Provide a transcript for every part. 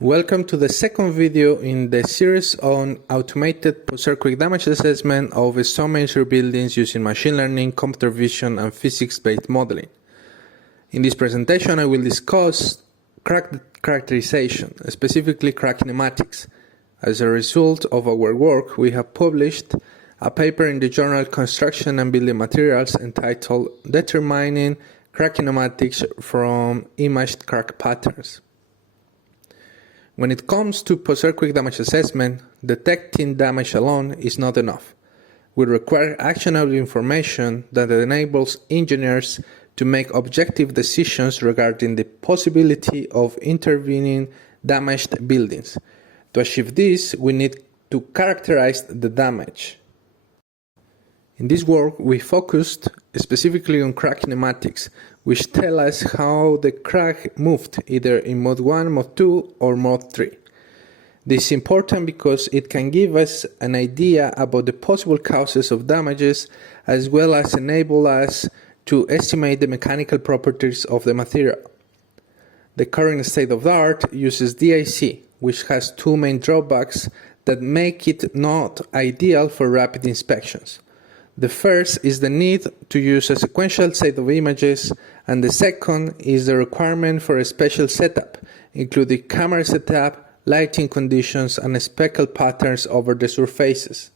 Welcome to the second video in the series on automated post-earthquake damage assessment of stone masonry buildings using machine learning, computer vision, and physics-based modeling. In this presentation, I will discuss crack characterization, specifically crack kinematics. As a result of our work, we have published a paper in the journal Construction and Building Materials entitled Determining Crack Kinematics from Imaged Crack Patterns. When it comes to post-earthquake damage assessment, detecting damage alone is not enough. We require actionable information that enables engineers to make objective decisions regarding the possibility of intervening damaged buildings. To achieve this, we need to characterize the damage. In this work, we focused specifically on crack kinematics, which tell us how the crack moved either in mode 1, mode 2, or mode 3. This is important because it can give us an idea about the possible causes of damages, as well as enable us to estimate the mechanical properties of the material. The current state of the art uses DIC, which has two main drawbacks that make it not ideal for rapid inspections. The first is the need to use a sequential set of images, and the second is the requirement for a special setup, including camera setup, lighting conditions, and speckled patterns over the surfaces.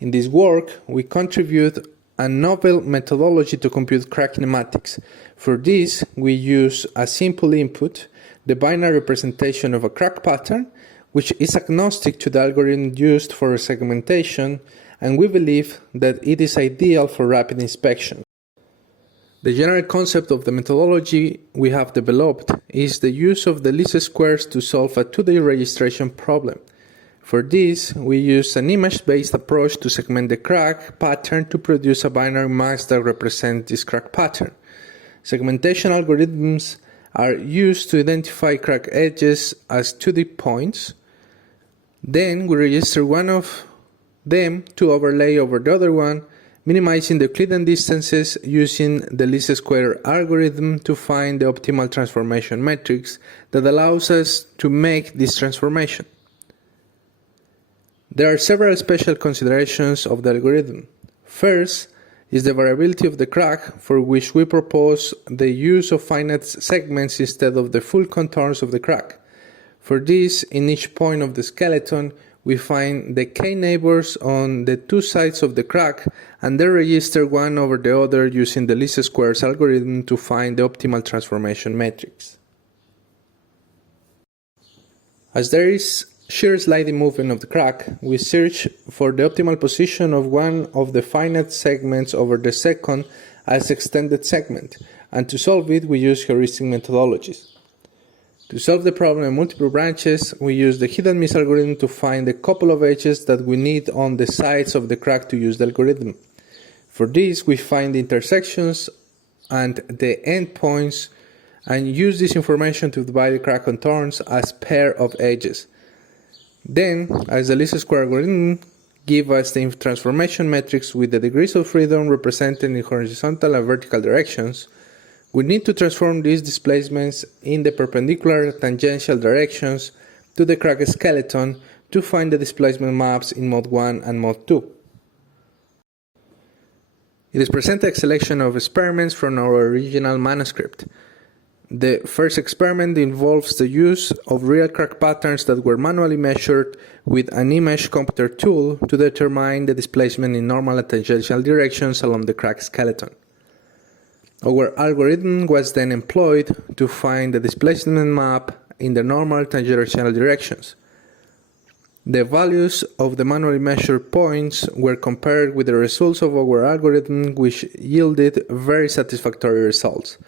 In this work, we contribute a novel methodology to compute crack kinematics. For this, we use a simple input, the binary representation of a crack pattern, which is agnostic to the algorithm used for segmentation, and we believe that it is ideal for rapid inspection. The general concept of the methodology we have developed is the use of the least squares to solve a 2D registration problem. For this, we use an image-based approach to segment the crack pattern to produce a binary mask that represents this crack pattern. Segmentation algorithms are used to identify crack edges as 2D points. Then we register one of them to overlay over the other one, minimizing the Euclidean distances using the least square algorithm to find the optimal transformation matrix that allows us to make this transformation. There are several special considerations of the algorithm. First is the variability of the crack, for which we propose the use of finite segments instead of the full contours of the crack. For this, in each point of the skeleton, we find the k-neighbors on the two sides of the crack and then register one over the other using the least squares algorithm to find the optimal transformation matrix. As there is shear sliding movement of the crack, we search for the optimal position of one of the finite segments over the second as extended segment, and to solve it we use heuristic methodologies. To solve the problem in multiple branches, we use the hidden miss algorithm to find the couple of edges that we need on the sides of the crack to use the algorithm. For this, we find the intersections and the endpoints and use this information to divide the crack contours as pair of edges. Then, as the least square algorithm gives us the transformation matrix with the degrees of freedom represented in horizontal and vertical directions, we need to transform these displacements in the perpendicular tangential directions to the crack skeleton to find the displacement maps in mode 1 and mode 2. It is presented a selection of experiments from our original manuscript. The first experiment involves the use of real crack patterns that were manually measured with an image computer tool to determine the displacement in normal and tangential directions along the crack skeleton. Our algorithm was then employed to find the displacement map in the normal tangential directions. The values of the manually measured points were compared with the results of our algorithm, which yielded very satisfactory results,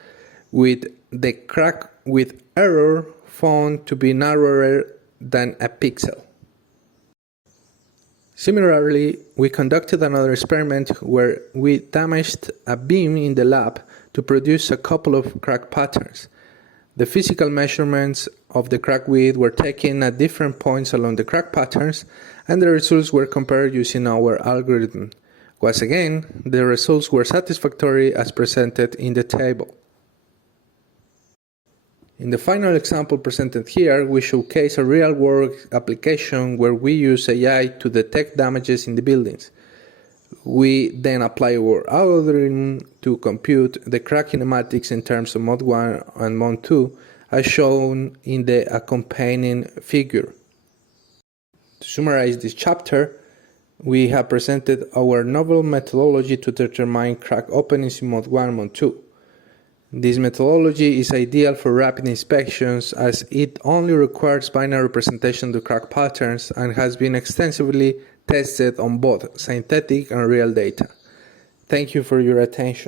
with the crack with error found to be narrower than a pixel. Similarly, we conducted another experiment where we damaged a beam in the lab to produce a couple of crack patterns. The physical measurements of the crack width were taken at different points along the crack patterns, and the results were compared using our algorithm. Once again, the results were satisfactory as presented in the table. In the final example presented here, we showcase a real-world application where we use AI to detect damages in the buildings. We then apply our algorithm to compute the crack kinematics in terms of Mod 1 and Mod 2, as shown in the accompanying figure. To summarize this chapter, we have presented our novel methodology to determine crack openings in Mod 1 and Mod 2. This methodology is ideal for rapid inspections as it only requires binary representation of the crack patterns and has been extensively tested on both synthetic and real data. Thank you for your attention.